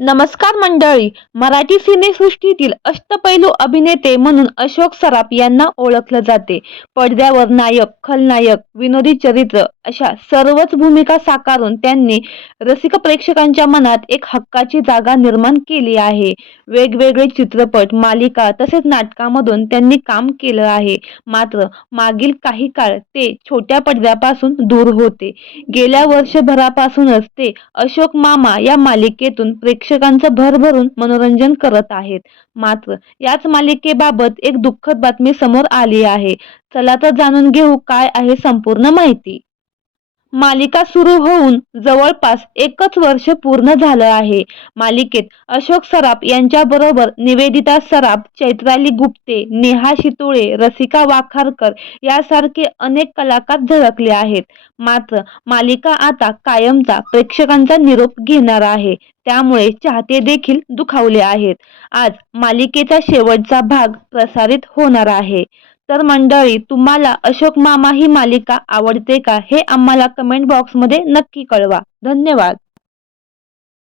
नमस्कार मंडळी. मराठी सिनेसृष्टीतील अष्टपैलू अभिनेते म्हणून अशोक सराफ यांना ओळखलं जाते. पडद्यावर नायक खलनायक विनोदी चरित्र अशा सर्वच भूमिका साकारून त्यांनी रसिक प्रेक्षकांच्या मनात एक हक्काची जागा निर्माण केली आहे. वेगवेगळे चित्रपट मालिका तसेच नाटकामधून त्यांनी काम केलं आहे. मात्र मागील काही काळ ते छोट्या पडद्यापासून दूर होते. गेल्या वर्षभरापासूनच ते अशोक मामा या मालिकेतून प्रेक्षकांचं भरभरून मनोरंजन करत आहेत. मात्र याच मालिकेबाबत एक दुःखद बातमी समोर आली आहे. चला तर जाणून घेऊ काय आहे संपूर्ण माहिती. मालिका सुरू होऊन जवळपास एकच वर्ष पूर्ण झालं आहे. मालिकेत अशोक सराफ यांच्याबरोबर निवेदिता सराफ चैत्राली गुप्ते नेहा शितोळे रसिका वाखारकर यासारखे अनेक कलाकार झळकले आहेत. मात्र मालिका आता कायमचा प्रेक्षकांचा निरोप घेणार आहे. त्यामुळे चाहते देखील दुखावले आहेत. आज मालिकेचा शेवटचा भाग प्रसारित होणार आहे. तर मंडळी तुम्हाला अशोक मामा ही मालिका आवडते का हे आम्हाला कमेंट बॉक्समध्ये नक्की कळवा. धन्यवाद.